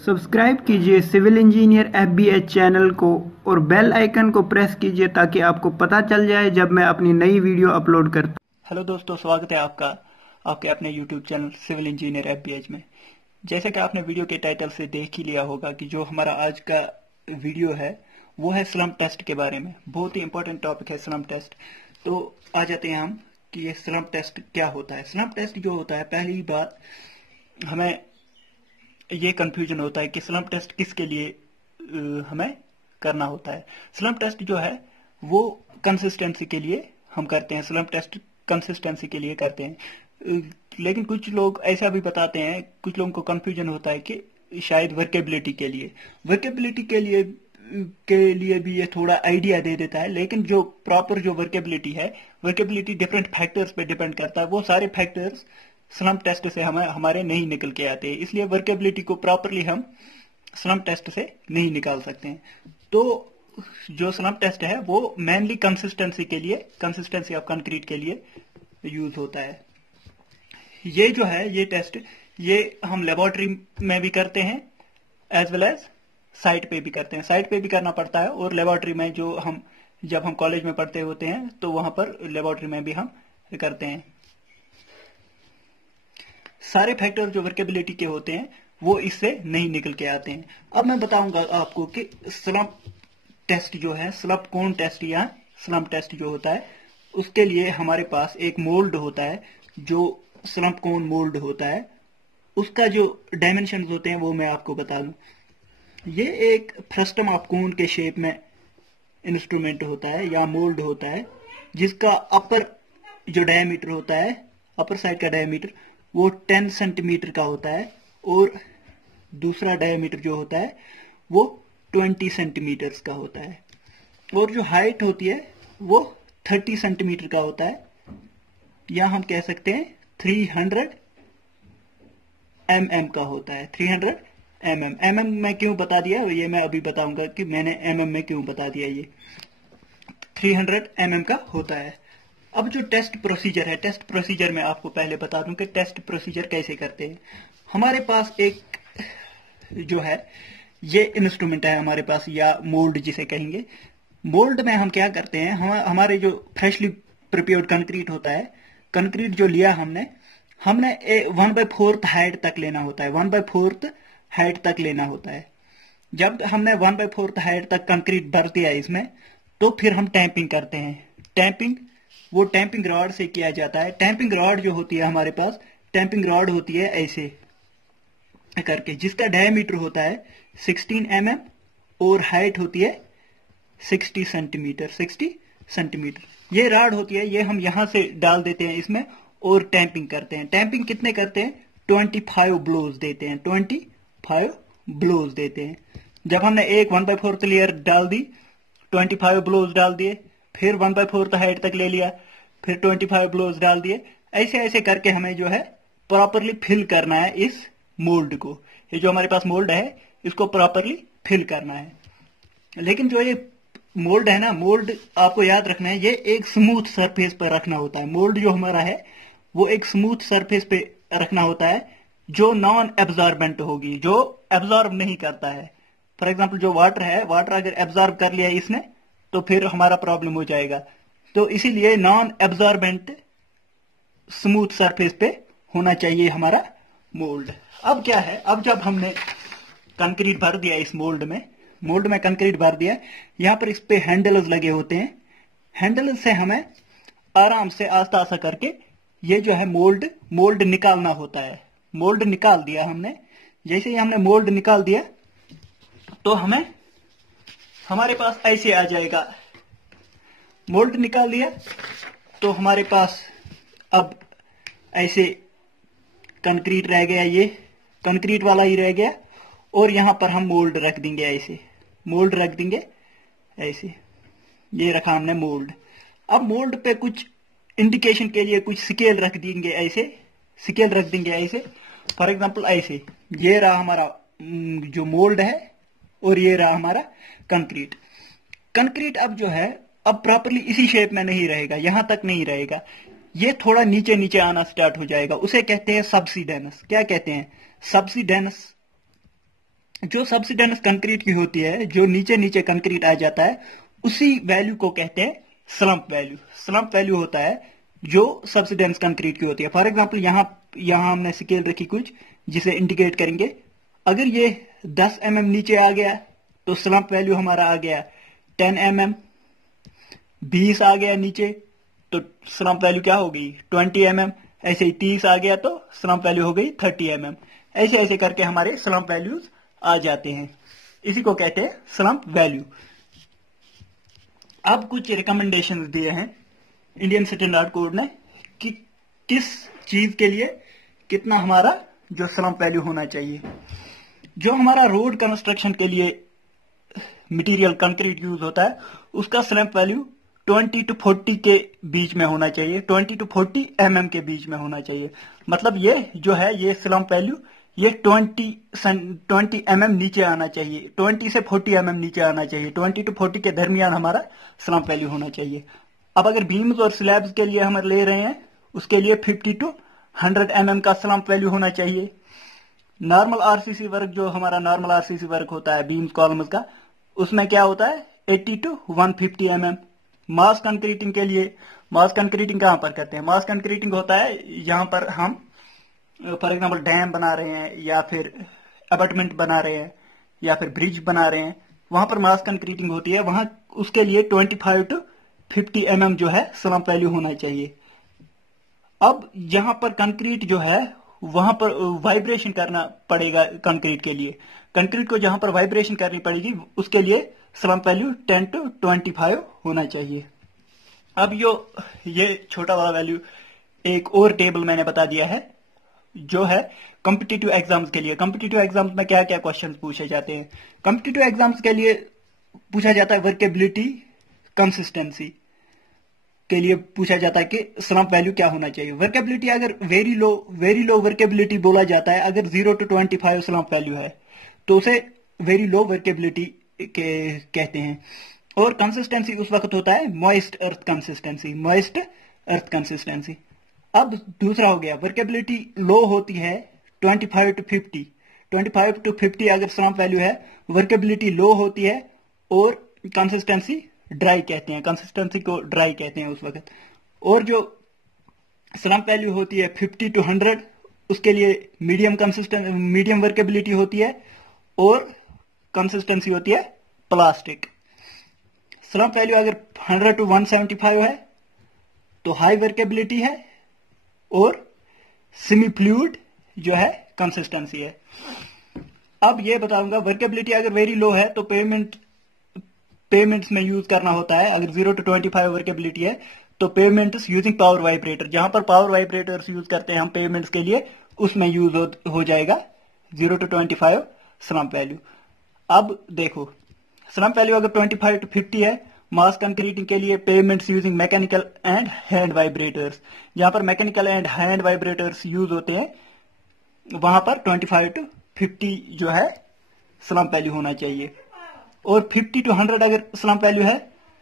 Subscribe कीजिए civil engineer एफबीएच channel को और बेल आइकन को प्रेस कीजिए ताकि आपको पता चल जाए जब मैं अपनी नई वीडियो अपलोड करता हूं। हेलो दोस्तों, स्वागत है आपका आपके अपने यूट्यूब चैनल सिविल इंजीनियर एफबीएच में। जैसे कि आपने वीडियो के टाइटल से देख ही लिया होगा कि जो हमारा आज का वीडियो है वो है स्लम्प टेस्ट के बारे में। बहुत ही इंपॉर्टेंट टॉपिक है स्लम्प टेस्ट। तो आ जाते हैं हम कि ये स्लम्प टेस्ट क्या होता है। स्लम्प टेस्ट जो होता है, पहली बात हमें ये कंफ्यूजन होता है कि स्लम्प टेस्ट किसके लिए हमें करना होता है। स्लम्प टेस्ट जो है वो कंसिस्टेंसी के लिए हम करते हैं। स्लम्प टेस्ट कंसिस्टेंसी के लिए करते हैं। लेकिन कुछ लोग ऐसा भी बताते हैं, कुछ लोगों को कंफ्यूजन होता है कि शायद वर्केबिलिटी के लिए भी ये थोड़ा आइडिया दे देता है। लेकिन जो प्रॉपर जो वर्केबिलिटी है, वर्केबिलिटी डिफरेंट फैक्टर्स पे डिपेंड करता है। वो सारे फैक्टर्स स्लम्प टेस्ट से हमारे नहीं निकल के आते हैं, इसलिए वर्केबिलिटी को प्रॉपरली हम स्लम्प टेस्ट से नहीं निकाल सकते हैं। तो जो स्लम्प टेस्ट है वो मेनली कंसिस्टेंसी के लिए, कंसिस्टेंसी ऑफ कंक्रीट के लिए यूज होता है। ये जो है ये टेस्ट, ये हम लेबोरेटरी में भी करते हैं एज वेल एज साइट पे भी करते हैं। साइट पे भी करना पड़ता है और लेबोरेटरी में जब हम कॉलेज में पढ़ते होते हैं तो वहां पर लेबोरेटरी में भी हम करते हैं। सारे फैक्टर जो वर्केबिलिटी के होते हैं वो इससे नहीं निकल के आते हैं। अब मैं बताऊंगा आपको कि स्लम्प टेस्ट जो है, स्लम्प कोन टेस्ट या स्लम्प टेस्ट जो होता है, उसके लिए हमारे पास एक मोल्ड होता है जो स्लम्प कोन मोल्ड होता है। उसका जो डायमेंशन होते हैं वो मैं आपको बता दूं। ये एक फ्रस्टम ऑफ कोन के शेप में इंस्ट्रूमेंट होता है या मोल्ड होता है, जिसका अपर जो डायमीटर होता है, अपर साइड का डायमीटर वो 10 सेंटीमीटर का होता है और दूसरा डायमीटर जो होता है वो 20 सेंटीमीटर का होता है। और जो हाइट होती है वो 30 सेंटीमीटर का होता है, या हम कह सकते हैं 300 mm का होता है। 300 mm में क्यों बता दिया ये मैं अभी बताऊंगा कि मैंने mm में क्यों बता दिया। ये 300 mm का होता है। अब जो टेस्ट प्रोसीजर है, टेस्ट प्रोसीजर में आपको पहले बता दूं कि टेस्ट प्रोसीजर कैसे करते हैं। हमारे पास एक जो है ये इंस्ट्रूमेंट है हमारे पास, या मोल्ड जिसे कहेंगे। मोल्ड में हम क्या करते हैं, हमारे जो फ्रेशली प्रिपेयर्ड कंक्रीट होता है, कंक्रीट जो लिया हमने 1/4 हाइट तक लेना होता है। 1/4 हाइट तक लेना होता है। जब हमने 1/4 हाइट तक कंक्रीट भर दिया इसमें, तो फिर हम टैंपिंग करते हैं। वो टैंपिंग रॉड से किया जाता है। टैंपिंग रॉड जो होती है हमारे पास, टैंपिंग रॉड होती है ऐसे करके, जिसका डायमीटर होता है 16 mm और हाइट होती है 60 सेंटीमीटर। ये रॉड होती है, ये हम यहां से डाल देते हैं इसमें और टैंपिंग करते हैं। टैंपिंग कितने करते हैं? 25 ब्लोज देते हैं। 25 ब्लोज देते हैं। जब हमने एक 1/4 लेयर डाल दी, 25 ब्लोज डाल दिए, फिर 1/4 हाइट तक ले लिया, फिर 25 ब्लोज डाल दिए। ऐसे ऐसे करके हमें जो है प्रॉपरली फिल करना है इस मोल्ड को। ये जो हमारे पास मोल्ड है इसको प्रॉपरली फिल करना है। लेकिन जो ये मोल्ड है ना, मोल्ड आपको याद रखना है, ये एक स्मूथ सरफेस पर रखना होता है। मोल्ड जो हमारा है वो एक स्मूथ सरफेस पे रखना होता है जो नॉन एब्जॉर्बेंट होगी, जो एब्जॉर्ब नहीं करता है। फॉर एग्जाम्पल जो वाटर है, वाटर अगर एब्जॉर्ब कर लिया इसने तो फिर हमारा प्रॉब्लम हो जाएगा। तो इसीलिए नॉन एब्जॉर्बेंट स्मूथ सरफेस पे होना चाहिए हमारा मोल्ड। अब क्या है, अब जब हमने कंक्रीट भर दिया इस मोल्ड में कंक्रीट भर दिया, यहां पर इस पे हैंडल्स लगे होते हैं। हैंडल से हमें आराम से आस्ता आस्ता करके ये जो है मोल्ड निकालना होता है। मोल्ड निकाल दिया हमने। जैसे ही हमने मोल्ड निकाल दिया तो हमारे पास ऐसे आ जाएगा। मोल्ड निकाल दिया तो हमारे पास अब ऐसे कंक्रीट रह गया, ये कंक्रीट वाला ही रह गया। और यहां पर हम मोल्ड रख देंगे, ऐसे मोल्ड रख देंगे ऐसे। ये रखा हमने मोल्ड। अब मोल्ड पे कुछ इंडिकेशन के लिए कुछ स्केल रख देंगे, ऐसे स्केल रख देंगे ऐसे। फॉर एग्जांपल ऐसे, ये रहा हमारा जो मोल्ड है और ये रहा हमारा कंक्रीट। अब जो है अब प्रॉपरली इसी शेप में नहीं रहेगा, यहां तक नहीं रहेगा। ये थोड़ा नीचे नीचे आना स्टार्ट हो जाएगा। उसे कहते हैं सबसिडेनस। क्या कहते हैं? सबसिडेनस जो सबसिडेंस कंक्रीट की होती है, जो नीचे नीचे कंक्रीट आ जाता है, उसी वैल्यू को कहते हैं स्लम्प वैल्यू। स्लम्प वैल्यू होता है जो सबसिडेंस कंक्रीट की होती है। फॉर एग्जांपल यहां हमने स्केल रखी कुछ जिसे इंडिकेट करेंगे। अगर ये 10 mm नीचे आ गया तो स्लम्प वैल्यू हमारा आ गया 10 mm। 20 आ गया नीचे तो स्लम्प वैल्यू क्या हो गई 20 mm। ऐसे ही 30 आ गया तो स्लम्प वैल्यू हो गई 30 mm। ऐसे ऐसे करके हमारे स्लम्प वैल्यूज आ जाते हैं। इसी को कहते हैं स्लम्प वैल्यू। अब कुछ रिकमेंडेशंस दिए हैं इंडियन स्टैंडर्ड कोड ने कि किस चीज के लिए कितना हमारा जो स्लम्प वैल्यू होना चाहिए। जो हमारा रोड कंस्ट्रक्शन के लिए मटेरियल कंक्रीट यूज होता है उसका स्लम्प वैल्यू 20 to 40 के बीच में होना चाहिए। 20 to 40 mm के बीच में होना चाहिए। मतलब ये जो है ये स्लम्प वैल्यू ये 20 mm नीचे आना चाहिए। 20 से 40 mm नीचे आना चाहिए। 20 to 40 के दरमियान हमारा स्लम्प वैल्यू होना चाहिए। अब अगर बीम्स और स्लैब्स के लिए हम ले रहे हैं उसके लिए 50 to 100 mm का स्लम्प वैल्यू होना चाहिए। नॉर्मल आरसीसी वर्क जो हमारा नॉर्मल आरसीसी वर्क होता है बीम्स कॉलम्स का, उसमें क्या होता है 80 to 150 mm। मास कंक्रीटिंग के लिए, मास कंक्रीटिंग कहां पर करते हैं? मास कंक्रीटिंग होता है यहां पर हम फॉर एग्जांपल डैम बना रहे हैं या फिर अबटमेंट बना रहे हैं या फिर ब्रिज बना रहे हैं, वहां पर मास कंक्रीटिंग होती है। वहां उसके लिए 25 to 50 mm जो है स्लम्प वैल्यू होना चाहिए। अब यहां पर कंक्रीट जो है वहां पर वाइब्रेशन करना पड़ेगा कंक्रीट के लिए। कंक्रीट को जहां पर वाइब्रेशन करनी पड़ेगी उसके लिए स्लम्प वैल्यू 10 to 25 होना चाहिए। अब ये छोटा वाला वैल्यू एक और टेबल मैंने बता दिया है जो है कॉम्पिटिटिव एग्जाम्स के लिए। कॉम्पिटिटिव एग्जाम्स में क्या क्या क्वेश्चन पूछे जाते हैं? कॉम्पिटिटिव एग्जाम्स के लिए पूछा जाता है वर्केबिलिटी कंसिस्टेंसी के लिए पूछा जाता है कि स्लम्प वैल्यू क्या होना चाहिए। वर्केबिलिटी अगर वेरी लो वर्केबिलिटी बोला जाता है, अगर 0 to 25 स्लम्प वैल्यू है तो उसे वेरी लो वर्केबिलिटी कहते हैं। और कंसिस्टेंसी उस वक्त होता है मॉइस्ट अर्थ कंसिस्टेंसी, मॉइस्ट अर्थ कंसिस्टेंसी। अब दूसरा हो गया वर्केबिलिटी लो होती है 25 to 50। 25 to 50 अगर स्लम्प वैल्यू है, वर्केबिलिटी लो होती है और कंसिस्टेंसी ड्राई कहते हैं, कंसिस्टेंसी को ड्राई कहते हैं उस वक्त। और जो स्लम्प वैल्यू होती है 50 to 100 उसके लिए मीडियम वर्केबिलिटी होती है और कंसिस्टेंसी होती है प्लास्टिक। स्लम्प वैल्यू अगर 100 to 175 है तो हाई वर्केबिलिटी है और सेमी फ्लूइड जो है कंसिस्टेंसी है। अब ये बताऊंगा वर्केबिलिटी अगर वेरी लो है तो पेमेंट्स में यूज करना होता है। अगर 0 to 25 वर्केबिलिटी है तो पेमेंट्स यूजिंग पावर वाइब्रेटर, जहां पर पावर वाइब्रेटर्स यूज करते हैं हम पेमेंट्स के लिए, उसमें यूज हो जाएगा 0 to 25 स्लम्प वैल्यू। अब देखो स्लम्प वैल्यू अगर 25 to 50 है, मास कंक्रीटिंग के लिए payments using mechanical and hand vibrators, जहां पर mechanical and hand vibrators use होते हैं वहां पर 25 to 50 जो है स्लम्प वैल्यू होना चाहिए। और 50 to 100 अगर स्लम्प वैल्यू है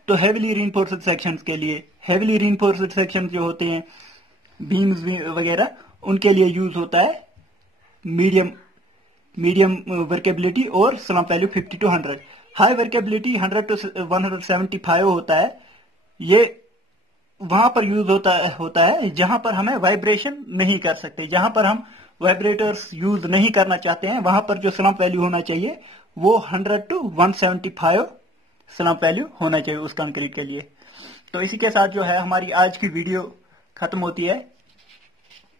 तो हेवीली रीइंफोर्स्ड सेक्शंस के लिए, हेवीली रीइंफोर्स्ड सेक्शंस जो होते हैं बीम्स वगैरह, उनके लिए यूज होता है मीडियम वर्केबिलिटी और slump value 50 to 100। High workability 100 to 175 होता है। ये वहां पर यूज होता है जहां पर हमें वाइब्रेशन नहीं कर सकते, जहां पर हम वाइब्रेटर्स यूज नहीं करना चाहते हैं, वहां पर जो स्लम्प वैल्यू होना चाहिए वो 100 to 175 स्लम्प वैल्यू होना चाहिए उस कंक्रीट के लिए। तो इसी के साथ जो है हमारी आज की वीडियो खत्म होती है।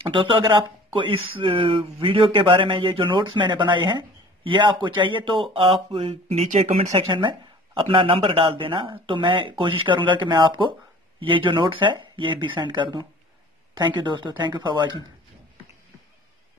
दोस्तों अगर आपको इस वीडियो के बारे में ये जो नोट्स मैंने बनाए हैं ये आपको चाहिए तो आप नीचे कमेंट सेक्शन में अपना नंबर डाल देना, तो मैं कोशिश करूंगा कि मैं आपको ये जो नोट्स है ये भी सेंड कर दूं। थैंक यू दोस्तों, थैंक यू फॉर वॉचिंग।